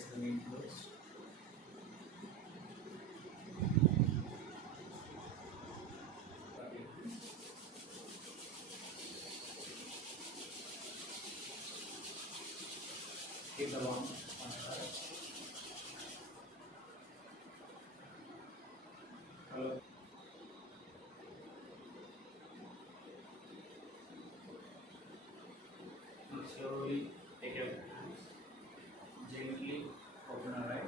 place the main clothes. Keep the one on the right. Hello. Now slowly take your hands, gently open our eyes,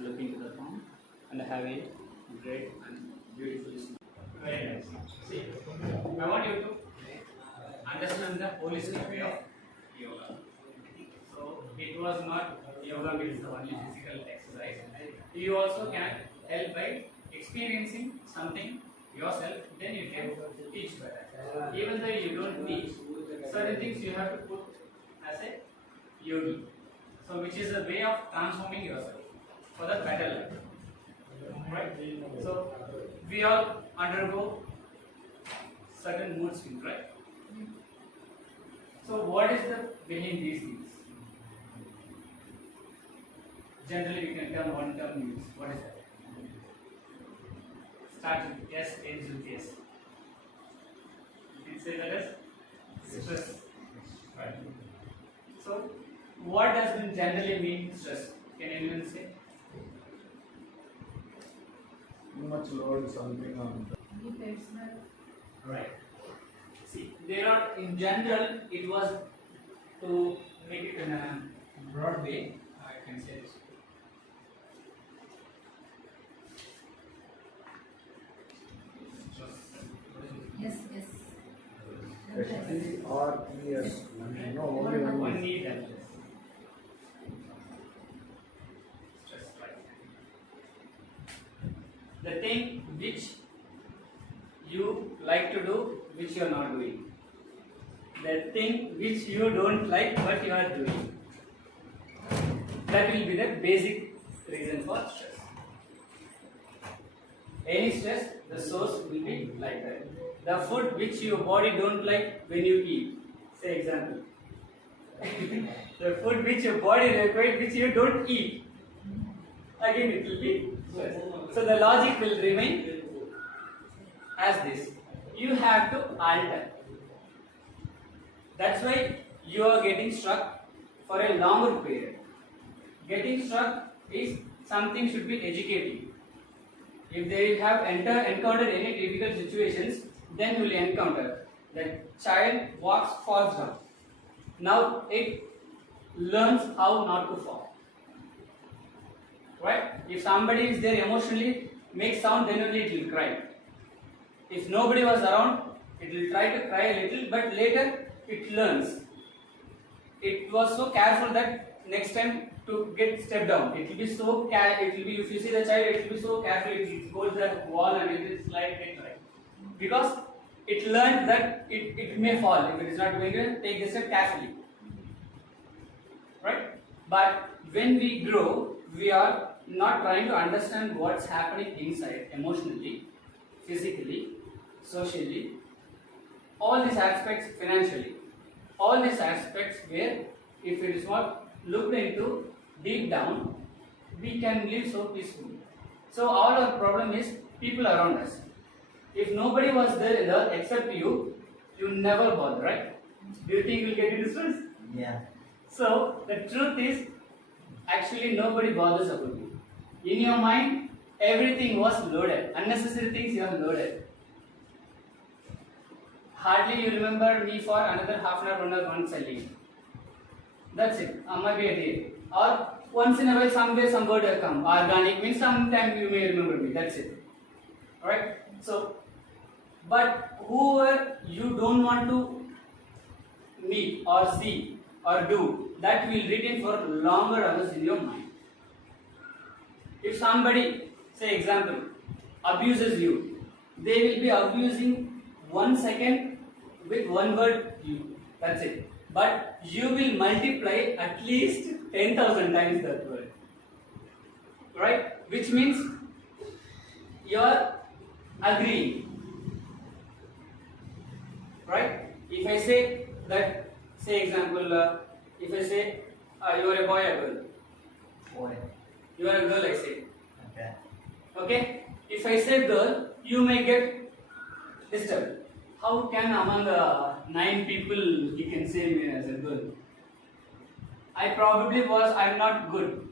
look into the palm, and have a great and beautiful smile. Very nice. See, I want you to understand the holistic way of yoga. So it was not yoga means the only physical exercise. You also can help by experiencing something yourself, then you can teach better. Even though you don't teach, certain things you have to put as a yogi. So which is a way of transforming yourself for the better life. Right? So we all undergo certain mood swings, right? So what is the behind these things? Generally we can term one term use. What is that? Start with S, ends with S. You can say that as stress. Right. So what does it generally mean stress? Can anyone say? Too much load, something on the Right. See, there are in general it was to make it in a broad way. I can say this. Yes, yes. STRES. No, only one. One need and less. Stress, right. The thing which you like to do, which you are not doing. The thing which you don't like, but you are doing. That will be the basic reason for stress. Any stress, the source will be like that. The food which your body don't like when you eat. Say example. The food which your body requires, which you don't eat. Again it will be stress. So the logic will remain as this. You have to alter. That's why you are getting struck for a longer period. Getting struck is something should be educating. If they have encountered any difficult situations, then you will encounter that child walks, falls down. Now it learns how not to fall. Right? If somebody is there emotionally, makes sound, then only it will cry. If nobody was around, it will try to cry a little, but later it learns. It was so careful that next time to get step down, it will be so it will be, if you see the child, it will be so careful, it goes that wall and it will slide it right. Because it learned that it may fall if it is not going to take the step carefully. Right? But when we grow, we are not trying to understand what's happening inside, emotionally, physically, socially, all these aspects, financially, all these aspects where if it is not looked into deep down, we can live so peacefully. So all our problem is people around us. If nobody was there in the earth except you, you never bother, right? Do you think you'll get into stress? Yeah. So the truth is, actually nobody bothers about you. In your mind, everything was loaded. Unnecessary things you have loaded. Hardly you remember me for another half an hour, 1 hour once I leave. That's it. Maybe a day. Or once in a while, somewhere some word will come. Organic means sometime you may remember me. That's it. Alright? So, but whoever you don't want to meet or see or do, that will retain for longer hours in your mind. If somebody, say example, abuses you, they will be abusing 1 second with one word you. That's it. But you will multiply at least 10,000 times that word. Right? Which means you are agreeing. Right? If I say that, say example, if I say you are a boy or girl, Boy. You are a girl, I say. Okay. Okay? If I say girl, you may get disturbed. How can among 9 people he can say me as a girl? I'm not good.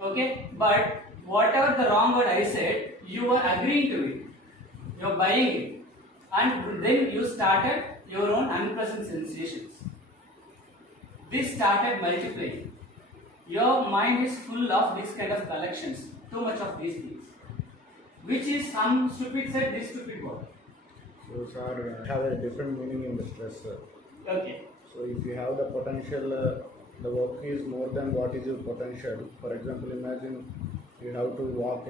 Okay? But whatever the wrong word I said, you are agreeing to it. You are buying it. And then you started your own unpleasant sensations. This started multiplying. Your mind is full of this kind of collections. Too much of these things. Which is some stupid said this stupid word. So, sir, have a different meaning in the stress, sir. Okay. So, if you have the potential, the work is more than what is your potential. For example, imagine you have to walk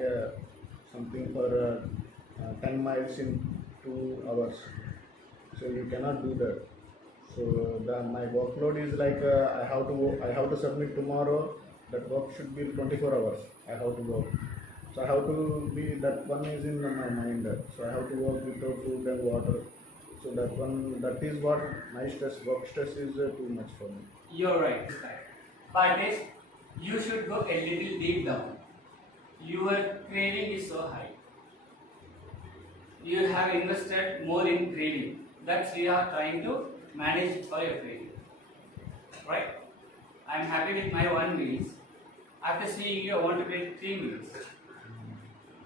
something for 10 miles in 2 hours. So, you cannot do that. So, my workload is like I have to submit tomorrow. That work should be 24 hours. I have to work. So I have to be, that one is in my mind. So I have to work without food and water. So that is what my stress, work stress is too much for me. You're right. But you should go a little deep down. Your craving is so high. You have invested more in craving. That's you are trying to manage for your craving. Right? I'm happy with my 1 meals. After seeing you, I want to take 3 meals.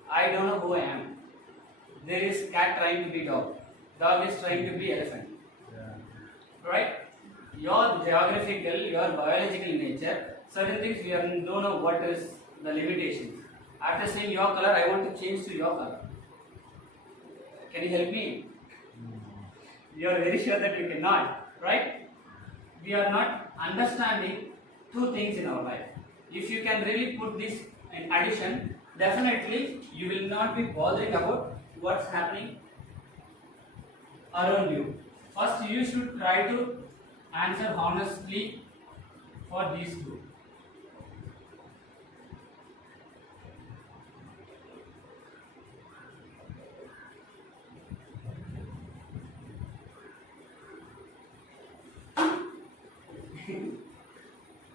I don't know who I am. There is cat trying to be dog. Dog is trying to be elephant. Yeah. Right? Your geographical, your biological nature, certain things we don't know what is the limitations. After seeing your color, I want to change to your color. Can you help me? You are very sure that you cannot, right? We are not understanding 2 things in our life. If you can really put this in addition, definitely you will not be bothering about what's happening around you. First, you should try to answer honestly for these 2.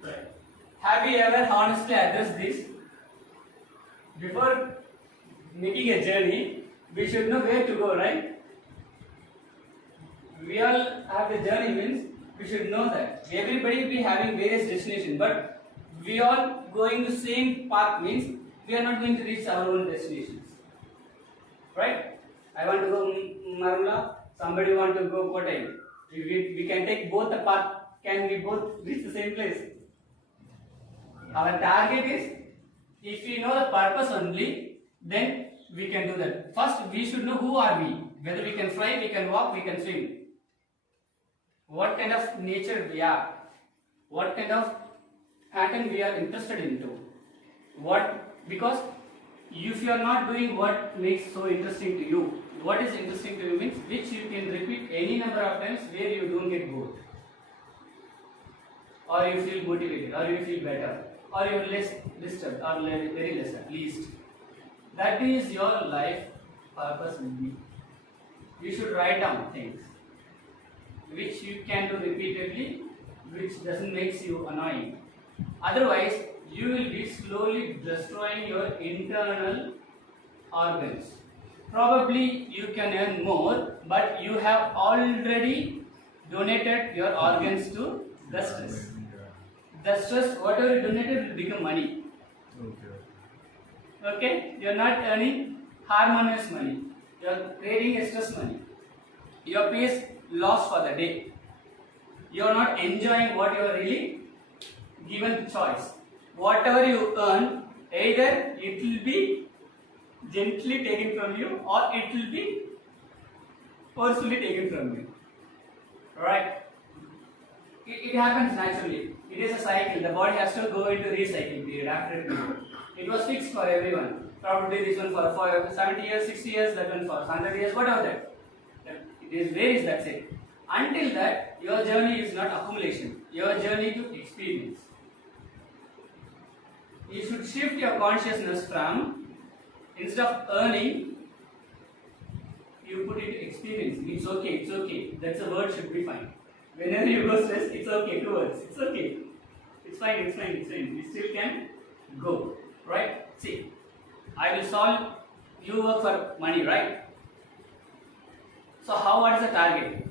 Right. Have you ever honestly addressed this? Before making a journey, we should know where to go, right? We all have the journey means we should know that. Everybody will be having various destinations, but we all going the same path means we are not going to reach our own destinations. Right? I want to go Marula, somebody want to go Kotai. We can take both the path, can we both reach the same place? Our target is, if we know the purpose only, then we can do that. First, we should know who are we. Whether we can fly, we can walk, we can swim. What kind of nature we are. What kind of pattern we are interested into. Because if you are not doing what makes so interesting to you, what is interesting to you means which you can repeat any number of times where you don't get bored. Or you feel motivated, or you feel better, or you are less disturbed, or very less at least. That is your life purpose will be. You should write down things which you can do repeatedly, which doesn't make you annoying. Otherwise, you will be slowly destroying your internal organs. Probably you can earn more, but you have already donated your organs to the stress. The stress, whatever you donated, will become money. Okay? You are not earning harmonious money. You are creating a stress money. Your peace lost for the day. You are not enjoying what you are really given choice. Whatever you earn, either it will be gently taken from you or it will be forcefully taken from you. Right? It happens naturally. It is a cycle. The body has to go into recycling period after a period. It was fixed for everyone. Probably this one for 70 years, 60 years, that one for 100 years, whatever that. It is varies, that's it. Until that, your journey is not accumulation. Your journey to experience. You should shift your consciousness from, instead of earning, you put it to experiencing. It's okay, it's okay. That's a word should be fine. Whenever you go stress, it's okay, 2 words. It's okay. It's fine, it's fine, it's fine. We still can go. Right? See, I will solve. You work for money, right? So what is the target?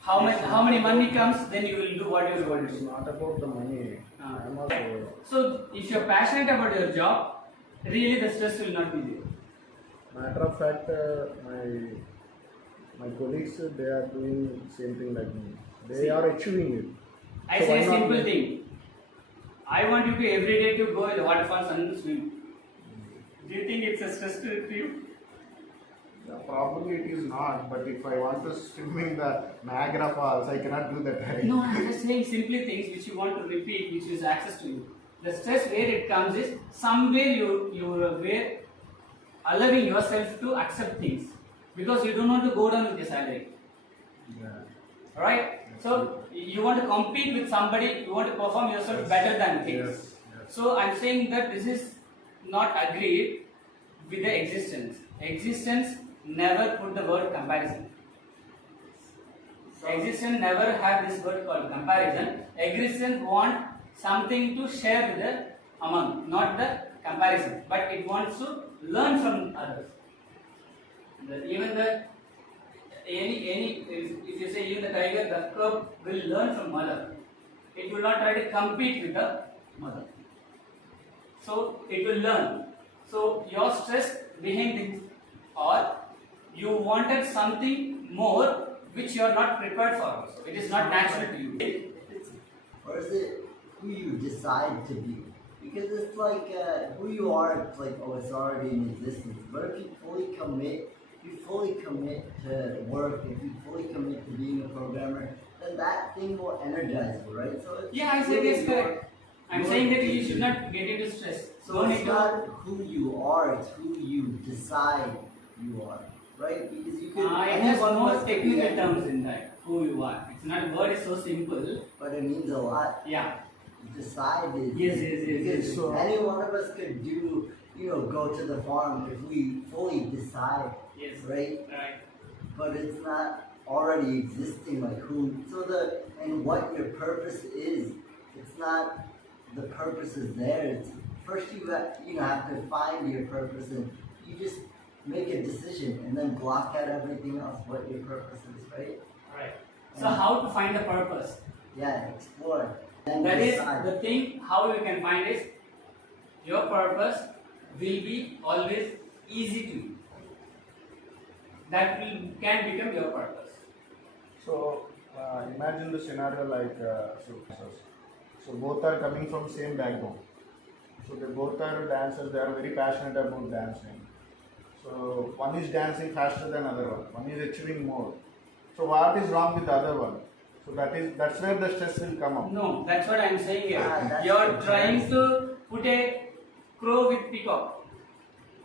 How many money comes, then you will do what you are going to It's do. not about the money. I'm also, So if you are passionate about your job, really the stress will not be there. matter of fact, my colleagues, they are doing same thing like me. They See, are achieving it. I So say why a not simple me? thing. I want you to every day to go in the waterfalls and swim. Do you think it's a stress to you? Yeah, probably it is not, but if I want to swim in the Niagara Falls, I cannot do that, right? No, I'm just saying simply things which you want to repeat, which is access to you. The stress where it comes is somewhere you were allowing yourself to accept things because you don't want to go down with your salary. Yeah. Alright? So you want to compete with somebody, you want to perform yourself Yes. better than things. Yes. Yes. So I'm saying that this is not agreed with the existence. Existence never put the word comparison. Existence never had this word called comparison. Existence want something to share with the among, not the comparison. But it wants to learn from others. Even the any if you say even the tiger, the cub will learn from mother. It will not try to compete with the mother. So it will learn. So your stress behind this, or you wanted something more which you are not prepared for also. It is not natural to you. Or is it who you decide to be? Because it's like who you are, it's like, oh, it's already in existence. But if you fully commit to work, if you fully commit to being a programmer, then that thing will energize you, right? So it's Yeah, I said really yes, correct. I'm saying that you should not get into stress. So it's not who you are, it's who you decide you are, right? Because you can. It has anyone more must be technical anything, terms in that. Who you are. It's not word is so simple. but it means a lot. Yeah. Decide is. Yes, yes, yes, Because yes. So- any one of us could do, go to the farm if we fully decide, Yes. right? Right. But it's not already existing, like who. So and what your purpose is, it's not. The purpose is there. It's first you have to find your purpose, and you just make a decision and then block out everything else. What your purpose is, right? Right. So how to find the purpose? Yeah, explore. Then That is decide. the thing. How you can find is your purpose will be always easy to you. That can become your purpose. So imagine the scenario like so both are coming from same background. So they both are dancers. They are very passionate about dancing. So one is dancing faster than other one. One is achieving more. So what is wrong with the other one? So that's where the stress will come up. No, that's what I am saying here. that's You are the trying choice. to put a crow with peacock.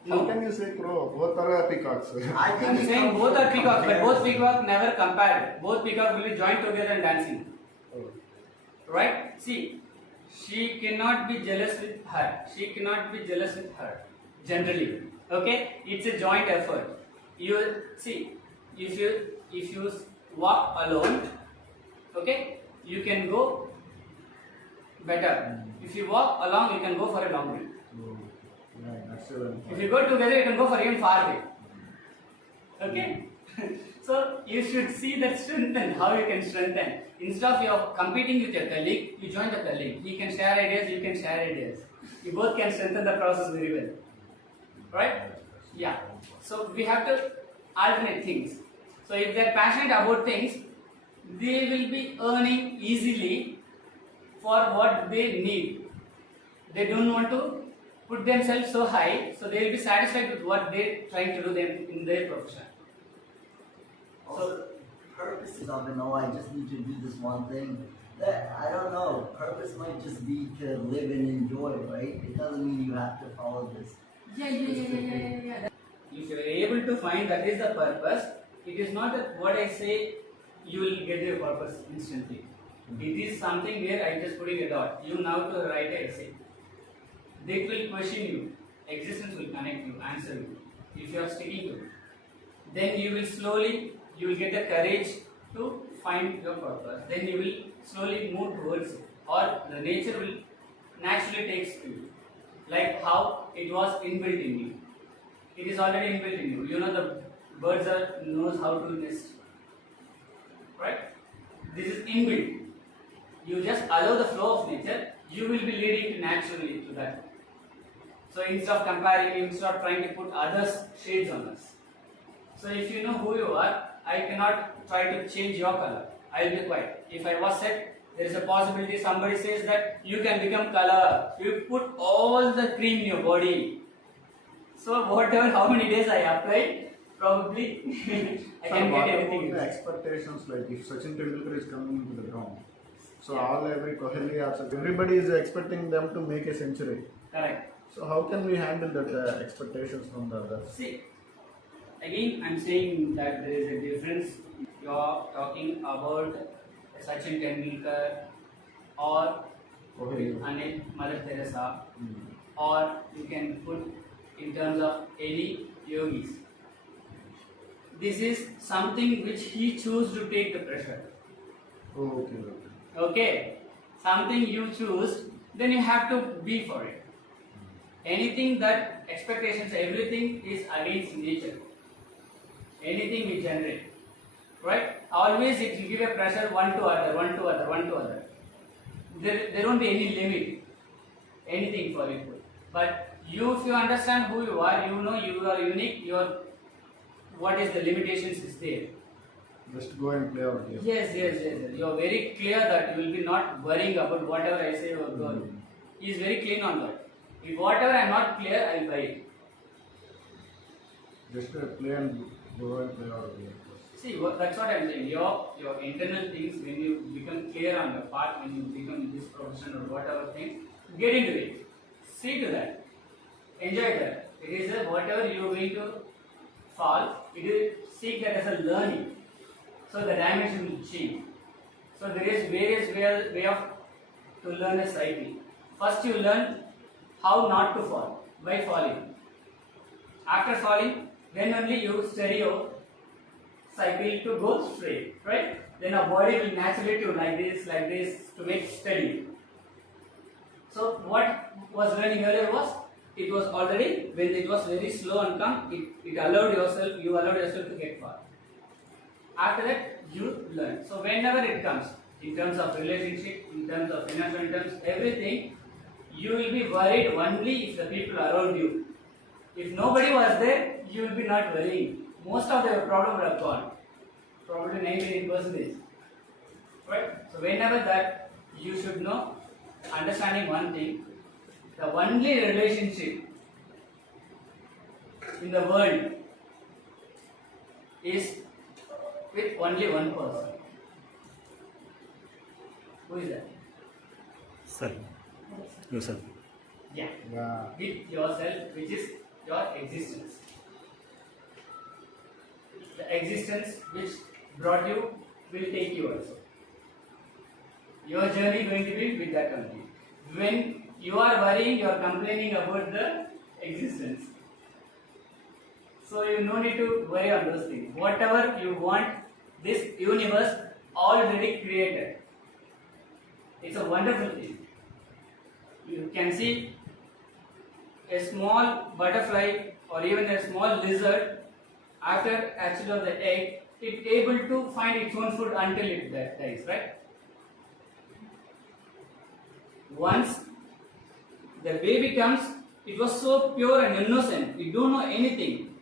How can you say crow? Both are peacocks. I think I'm it saying comes both from are peacocks, but both comparison. peacock never compared. Both peacock will be joined together and dancing. Oh. Right? See, she cannot be jealous with her. She cannot be jealous with her. Generally, okay, it's a joint effort. You see, if you walk alone, okay, you can go better. If you walk along, you can go for a long way. Oh. Yeah, that's even If you go together, you can go for even far way. Okay? So you should see that strengthen, how you can strengthen. Instead of you competing with your colleague, you join the colleague. He can share ideas, you can share ideas. You both can strengthen the process very well. Right? Yeah. So we have to alternate things. So if they are passionate about things, they will be earning easily for what they need. They don't want to put themselves so high, so they will be satisfied with what they're trying to do in their profession. Also, purpose is often, oh, I just need to do this one thing. That, I don't know. Purpose might just be to live and enjoy, right? It doesn't mean you have to follow this. Yeah. If you are able to find that is the purpose, it is not that what I say you will get your purpose instantly. It is something where I just putting a dot. You now to write an essay. They will question you. Existence will connect you, answer you. If you are sticking to it, then you will get the courage to find your purpose. Then you will slowly move towards it, or the nature will naturally takes to you. like how it was inbuilt in you. It is already inbuilt in you. You know the birds knows how to nest, right? This is inbuilt. You just allow the flow of nature. You will be leading to naturally to that. So instead of comparing, instead of trying to put others' shades on us. So if you know who you are, I cannot try to change your color. I will be quiet. If I was said, there is a possibility somebody says that you can become color. You put all the cream in your body. So whatever, how many days I apply, probably I can what get about anything. the expectations, like if Sachin Tendulkar is coming into the ground, so Yeah. every Kohli or Sachin, everybody is expecting them to make a century. Correct. So how can we handle that expectations from the others? See, again, I'm saying that there is a difference. You are talking about Sachin Tendulkar or Kohli. Mother Teresa, Mm. or you can put in terms of any yogis. This is something which he chose to take the pressure. Oh, okay. Okay, something you choose, then you have to be for it. Anything that expectations, everything is against nature. Anything we generate, right? Always it will give a pressure one to other, one to other, one to other. There won't be any limit, anything for it. But you, if you understand who you are, you know you are unique. What is the limitations is there. Just go and play out here. Yes. You are very clear that you will be not worrying about whatever I say or do. Mm. He is very clean on that. If whatever I am not clear, I will buy it. Just play and go and play out here. See, that's what I am saying. Your internal things, when you become clear on your path, when you become this profession or whatever thing, get into it. See to that. Enjoy that. It is whatever you are going to fall, it is seek that as a learning. So the dimension will change. So there is various way of to learn a cycle. First you learn how not to fall by falling. After falling, then only you study your cycle to go straight, right? Then our body will naturally do like this to make steady. So what was learning earlier was, it was already, when it was very slow and calm, you allowed yourself to get far. After that, you learn. So whenever it comes, in terms of relationship, in terms of financial, in terms of everything, you will be worried only if the people around you. If nobody was there, you will be not worrying. Most of the problem would have gone. Probably 98%. Right? So whenever that, you should know, understanding one thing, the only relationship in the world is with only one person. Who is that? Self. Yourself. Yeah. Yeah. With yourself, which is your existence. The existence which brought you will take you also. Your journey going to be with that only. When you are worrying, you are complaining about the existence. So you no need to worry on those things. Whatever you want, this universe already created. It's a wonderful thing. You can see a small butterfly or even a small lizard, after hatching of the egg, it able to find its own food until it dies, right? Once the baby comes, it was so pure and innocent, it don't know anything.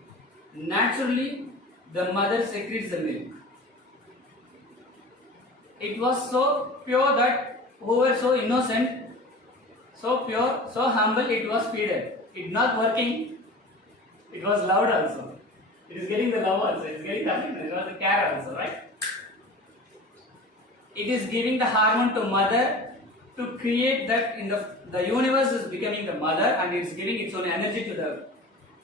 Naturally, the mother secretes the milk. It was so pure that who were so innocent, so pure, so humble, it was feeded. It not working, it was loved also. It is getting the love also, it is getting the happiness, it was the care also, right? It is giving the hormone to mother to create that in the universe is becoming the mother and it is giving its own energy to the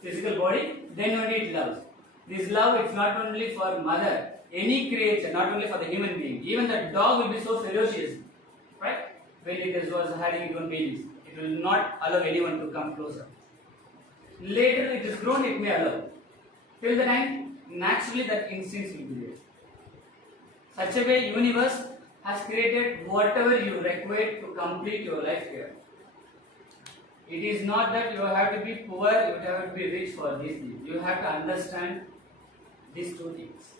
physical body, then only it loves. This love is not only for mother, any creature, not only for the human being. Even the dog will be so ferocious, right? When it was having its own babies, it will not allow anyone to come closer. Later it is grown, it may allow. Till the time, naturally that instincts will be there. Such a way, universe has created whatever you require to complete your life here. It is not that you have to be poor, you have to be rich for these things. You have to understand these two things.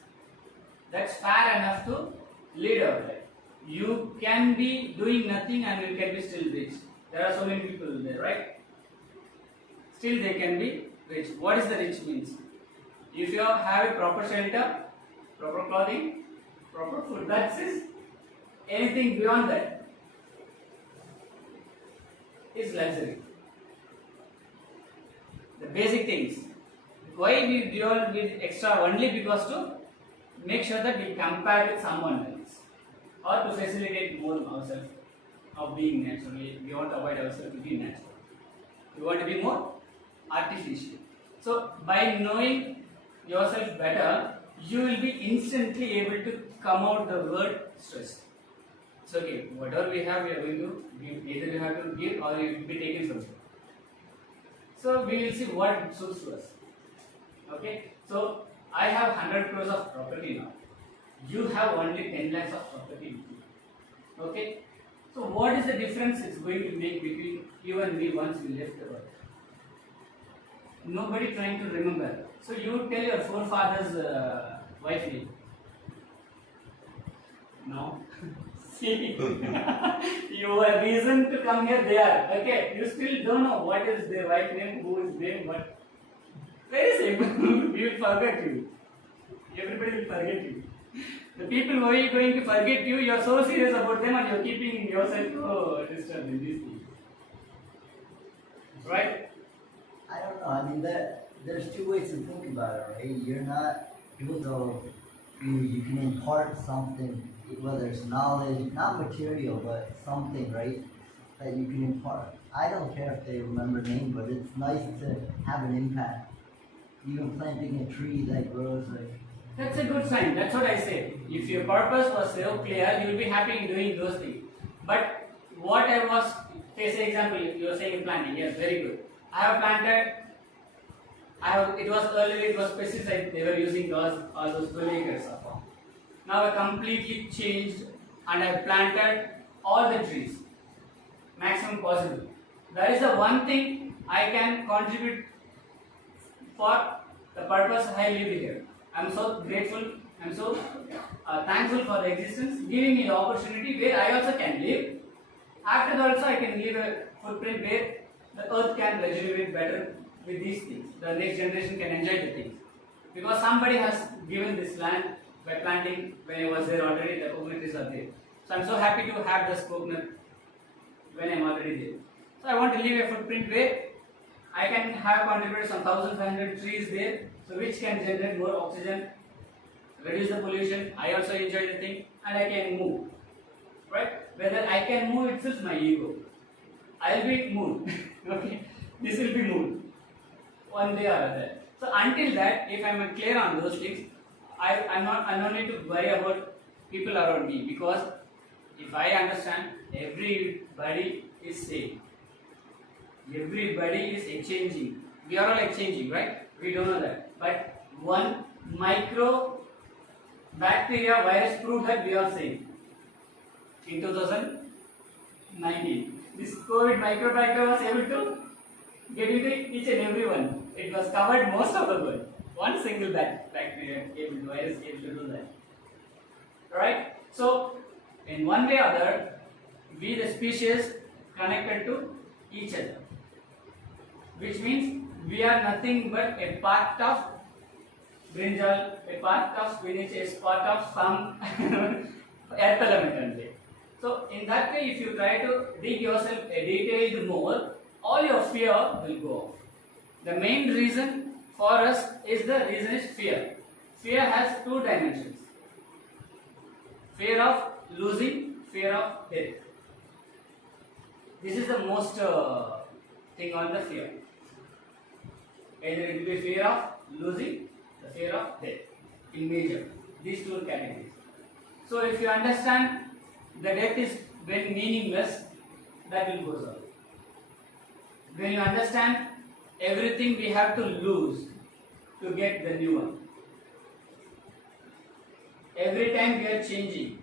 That's fair enough to lead our life. You can be doing nothing and you can be still rich. There are so many people there, right? Still they can be rich. What is the rich means? If you have a proper shelter, proper clothing, proper food, that's it. Anything beyond that is luxury. The basic things. Why we all need extra? Only because to make sure that we compare with someone else, or to facilitate more ourselves of being naturally. We want to avoid ourselves to be natural. We want to be more artificial. So by knowing yourself better, you will be instantly able to come out the word stress. So okay, whatever we have, we are going to give. Either you have to give or it will be taken from you. So we will see what suits to us. Okay, so I have 100 crores of property now. You have only 10 lakhs of property. Okay, so what is the difference it's going to make between you and me once we left the world? Nobody trying to remember. So you tell your forefathers' wife name. No. See, your reason to come here, they are. Okay, you still don't know what is their wife name, who is name, but very simple. We will forget you. Everybody will forget you. The people who are going to forget you, you are so serious about them and you are keeping yourself disturbed in these things. Right? I don't know. I mean, there's two ways to think about it, right? You're not, even though you can impart something, whether it's knowledge, not material, but something, right, that you can impart. I don't care if they remember name, but it's nice to have an impact. Even planting a tree that grows, like. That's a good sign. That's what I say. If your purpose was so clear, you will be happy in doing those things. But what I was, say example, you are saying planting. Yes, very good. I have planted. It was earlier. It was pesticide. They were using all those 12 acres of farm. Now I completely changed and I planted all the trees, maximum possible. That is the one thing I can contribute for the purpose I live here. I am so grateful. I am so thankful for the existence, giving me the opportunity where I also can live. After that also I can leave a footprint where the earth can regenerate better with these things. The next generation can enjoy the things. Because somebody has given this land by planting. When I was there already, the coconut trees are there. So I am so happy to have this coconut when I am already there. So I want to leave a footprint where I can have contributed some 1,500 trees there, so which can generate more oxygen, reduce the pollution. I also enjoy the thing, and I can move. Right? Whether I can move itself my ego. I will be moved. Okay? This will be moved. One day or other. So until that, if I am clear on those things, I don't need to worry about people around me, because if I understand everybody is same. Everybody is exchanging. We are all exchanging, right? We don't know that. But one micro bacteria virus proved that we are same. In 2019, this COVID microbacteria was able to get into each and every one. It was covered most of the world. One single bacteria able to, virus able to do that. Alright? So, in one way or other, we the species connected to each other. Which means we are nothing but a part of brinjal, a part of spinach, a part of some earth element only. So in that way, if you try to dig yourself a detailed more, all your fear will go off. The main reason for us is fear. Fear has two dimensions. Fear of losing, fear of death. This is the most thing on the fear. Either it will be fear of losing, the fear of death. In major, these two categories. So if you understand the death is when meaningless, that will go away. When you understand everything we have to lose to get the new one. Every time we are changing,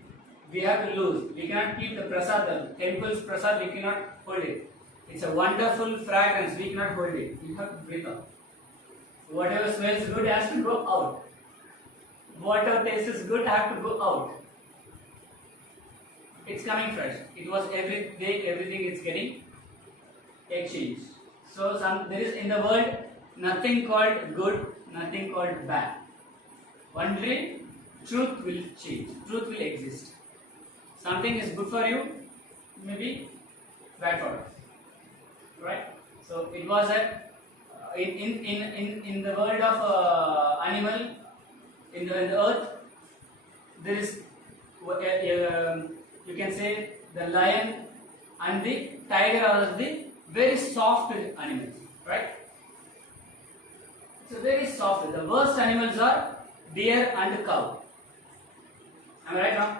we have to lose. We cannot keep the prasad, the temple's prasad, we cannot hold it. It's a wonderful fragrance. We cannot hold it. You have to breathe out. Whatever smells good has to go out. Whatever tastes good has to go out. It's coming fresh. It was every day, everything is getting exchanged. So there is in the world nothing called good, nothing called bad. Only truth will change. Truth will exist. Something is good for you, maybe bad for us. Right? So it was a in the world of animal in the earth there is you can say the lion and the tiger are the very soft animals, right? So very soft. The worst animals are deer and cow. Am I right now?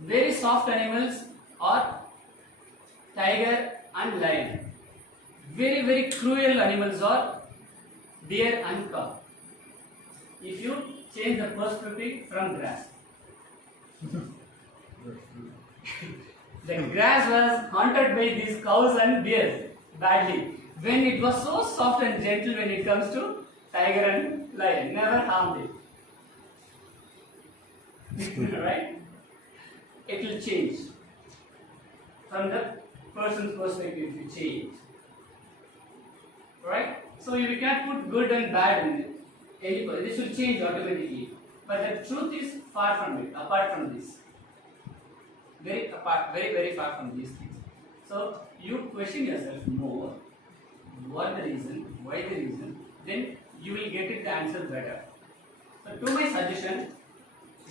Very soft animals are tiger and lion. Very, very cruel animals are deer and cow. If you change the perspective from grass. The grass was haunted by these cows and deer badly. When it was so soft and gentle when it comes to tiger and lion, never harmed it. Right? It will change. From the person's perspective, it will change. Right? So you cannot put good and bad in it. This will change automatically. But the truth is far from it, apart from this. Very apart, very, very far from these things. So you question yourself more, what the reason, why the reason, then you will get it the answer better. So to my suggestion,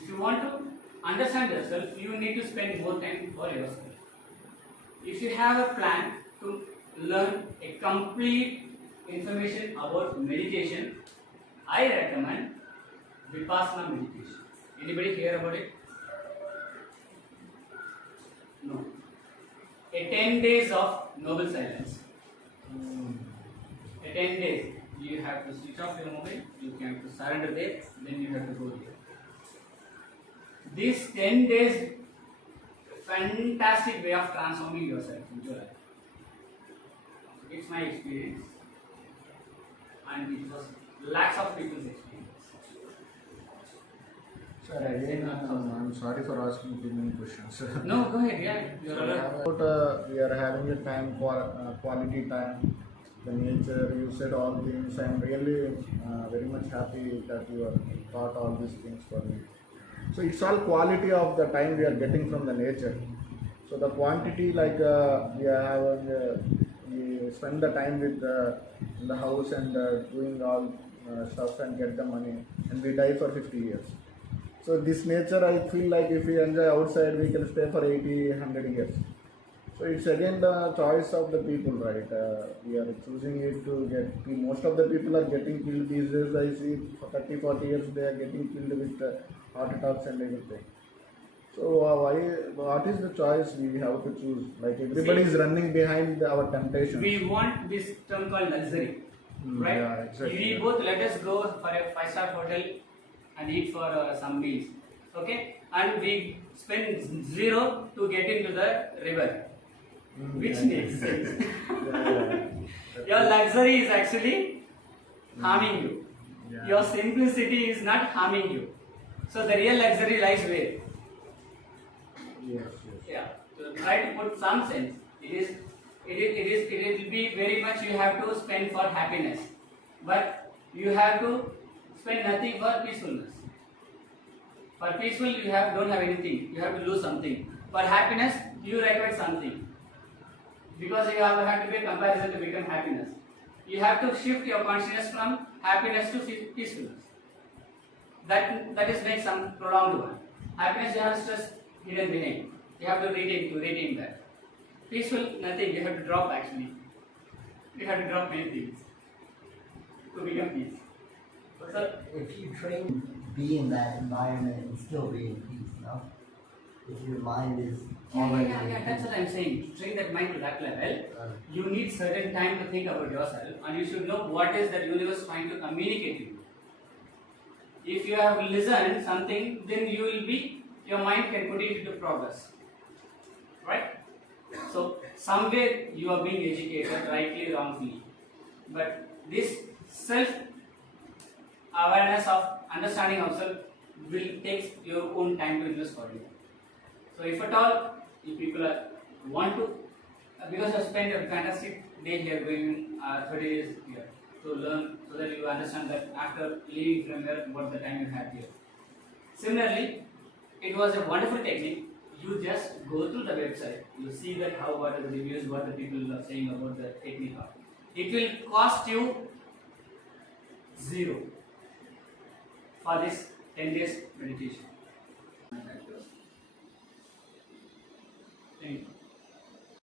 if you want to understand yourself, you need to spend more time for yourself. If you have a plan to learn a complete information about meditation, I recommend Vipassana meditation. Anybody hear about it? No. A 10 days of noble silence. A 10 days. You have to switch off your mobile, you have to surrender there, then you have to go there. These 10 days, fantastic way of transforming yourself into your life. It's my experience. And it was lakhs of people's experience. Sir, again, I'm sorry for asking too many questions. No, go ahead, yeah. You're allowed. We are having a time for quality time, the nature, you said all things. I'm really very much happy that you have taught all these things for me. So it's all quality of the time we are getting from the nature. So the quantity, like we are having, we spend the time with in the house and doing all stuff and get the money, and we die for 50 years. So this nature, I feel like if we enjoy outside, we can stay for 80, 100 years. So it's again the choice of the people, right? We are choosing it to get, most of the people are getting killed these days. I see for 30, 40 years they are getting killed with heart attacks and everything. So what is the choice we have to choose? Like everybody is running behind our temptation. We want this term called luxury, right? Yeah, exactly. We both let us go for a 5-star hotel and eat for some meals, okay? And we spend zero to get into the river, which makes sense. Your luxury is actually harming you. Yeah. Your simplicity is not harming you. So the real luxury lies where? Yes. Yeah. So try to put some sense. It will be very much you have to spend for happiness, but you have to spend nothing for peacefulness. For peaceful you don't have anything. You have to lose something. For happiness you require something, because you have to be a comparison to become happiness. You have to shift your consciousness from happiness to peacefulness. That is make some prolonged one. Happiness you have stress hidden behind. You have to retain that. Peaceful, nothing. You have to drop actually. You have to drop many things to become peace. So, If you train, be in that environment and still be in peace, no? If your mind is already in that's peace. what I'm saying. To train that mind to that level, you need certain time to think about yourself, and you should know what is that universe trying to communicate to you. If you have listened something, then your mind can put it into progress. Right? So somewhere you are being educated, rightly, wrongly. But this self awareness of understanding of self will take your own time to invest for you. So if at all, if people want to, because you spend a fantastic day here going 30 days here to learn, so that you understand that after leaving from here, what the time you had here. Similarly, it was a wonderful technique. You just go through the website, you see that how, what are the reviews, what the people are saying about the technique. It will cost you 0 for this 10 days meditation. Thank you.